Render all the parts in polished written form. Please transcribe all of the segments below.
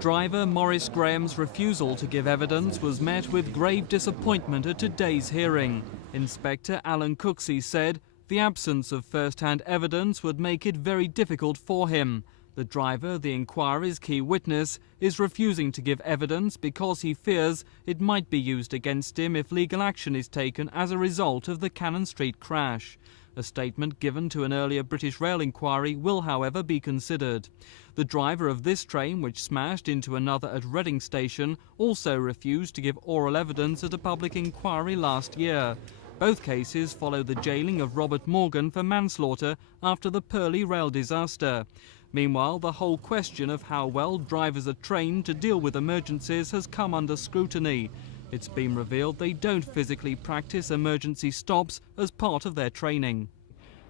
Driver Maurice Graham's refusal to give evidence was met with grave disappointment at today's hearing. Inspector Alan Cooksey said the absence of first-hand evidence would make it very difficult for him. The driver, the inquiry's key witness, is refusing to give evidence because he fears it might be used against him if legal action is taken as a result of the Cannon Street crash. A statement given to an earlier British Rail inquiry will, however, be considered. The driver of this train, which smashed into another at Reading Station, also refused to give oral evidence at a public inquiry last year. Both cases follow the jailing of Robert Morgan for manslaughter after the Purley rail disaster. Meanwhile, the whole question of how well drivers are trained to deal with emergencies has come under scrutiny. It's been revealed they don't physically practice emergency stops as part of their training.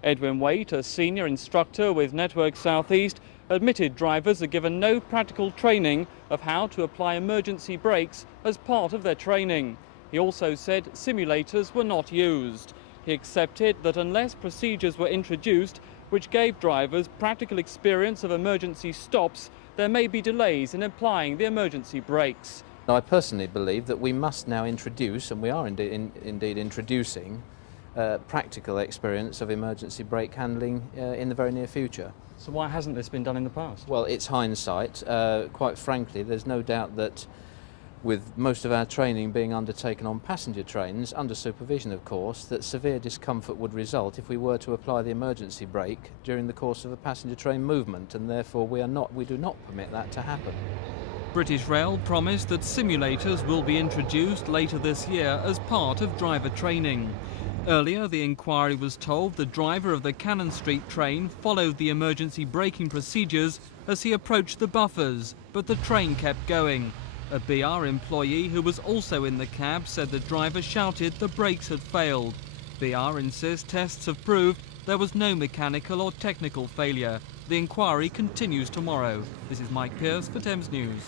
Edwin Waite, a senior instructor with Network South East, admitted drivers are given no practical training of how to apply emergency brakes as part of their training. He also said simulators were not used. He accepted that unless procedures were introduced which gave drivers practical experience of emergency stops, there may be delays in applying the emergency brakes. I personally believe that we must now introduce, and we are indeed introducing, practical experience of emergency brake handling in the very near future. So why hasn't this been done in the past? Well, it's hindsight. Quite frankly, there's no doubt that with most of our training being undertaken on passenger trains, under supervision of course, that severe discomfort would result if we were to apply the emergency brake during the course of a passenger train movement, and therefore we do not permit that to happen. British Rail promised that simulators will be introduced later this year as part of driver training. Earlier, the inquiry was told the driver of the Cannon Street train followed the emergency braking procedures as he approached the buffers, but the train kept going. A BR employee who was also in the cab said the driver shouted the brakes had failed. BR insists tests have proved there was no mechanical or technical failure. The inquiry continues tomorrow. This is Mike Pearce for Thames News.